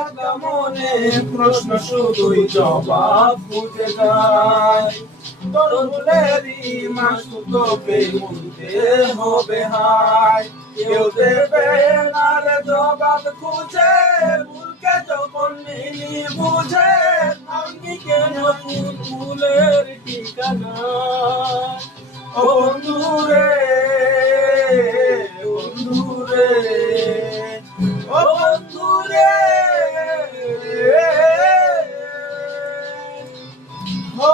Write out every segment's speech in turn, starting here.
একটা মনে প্রশ্ন শুধুই জবাব খুঁজে যায়। তোর ভুলেরই মাসু তোকে বলতে হবে হায়। কেউ দেবে না রে জবাব খুঁজে, ভুলকে যখন নিলি বুঝে। আমি কেন ভুলের ঠিকানা? ও বন্ধু রে, বন্ধু রে, ও বন্ধু রে, ও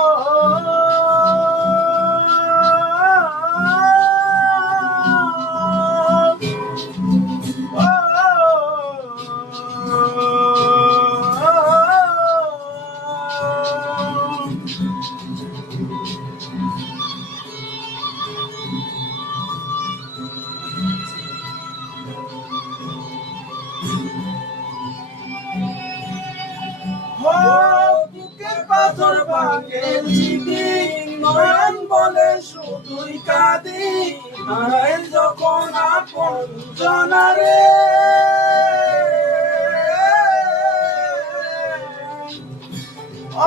বুকের পাথর ভাঙে চিঠি, নয়ন বলে শুধুই কাঁদি। হারাই যখন আপন জনারে,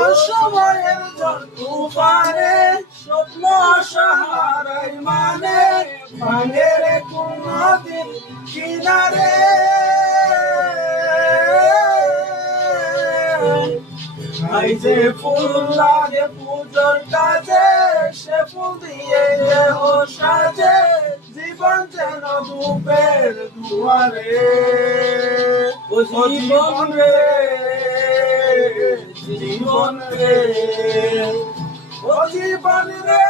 অসময়ের জল তুফানে স্বপ্ন আশাহারাই মানে। ভাঙে রে কোনদিন কিনারে, আই যে ফুল লাগে পুজোর কাজে, সে ফুল দিয়ে দেহ সাজে। জীবন যেন ধূপের দুয়ারে, ও জীবন রে, জীবন রে, ও জীবন রে।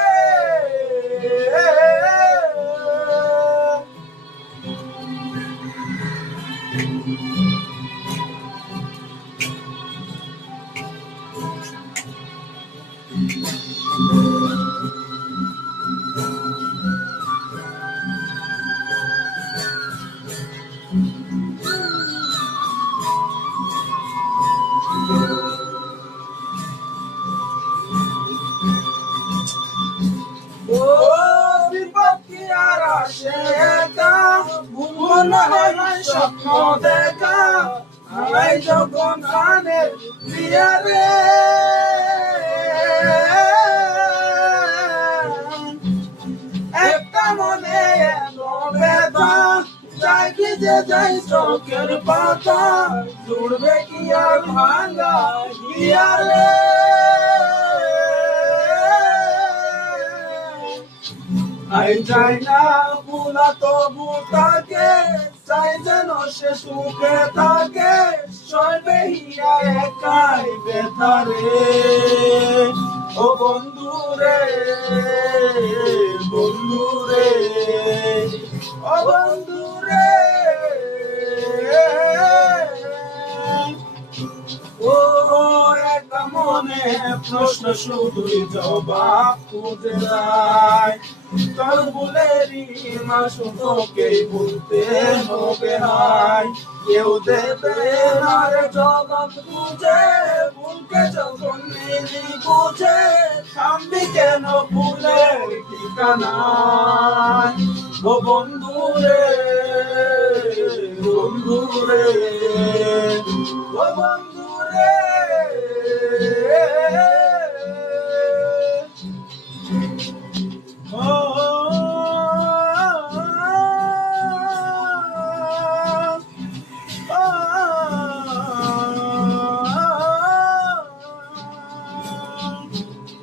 ও বিপদ কি আর আসে একা, মনে হয় স্বপ্ন দেখা। হারাই যখন প্রাণের প্রিয়ারে, একটা মনে এত ব্যথা। যাই ভিজে যাই চোখের পাতা, জুড়বে কি আর ভাঙা হিয়ারে। আই চাই না ভুলা তবু তাকে, চাই যেন সে সুখে থাকে। সইবে হিয়া একাই বেতারে, ও বন্ধু রে, বন্ধু রে, ও বন্ধু রে। ও একটা মনে প্রশ্ন শুধুই জবাব খুঁজে যায়। তোর ভুলেরই মাসু তোকে বলতে হবে হায়। কেউ দেবে না রে জবাব খুঁজে, ভুলকে যখন নিলি বুঝে। থামবি কেন ভুলের ঠিকানায়? ও বন্ধু রে, বন্ধু রে, ও বন্ধু রে।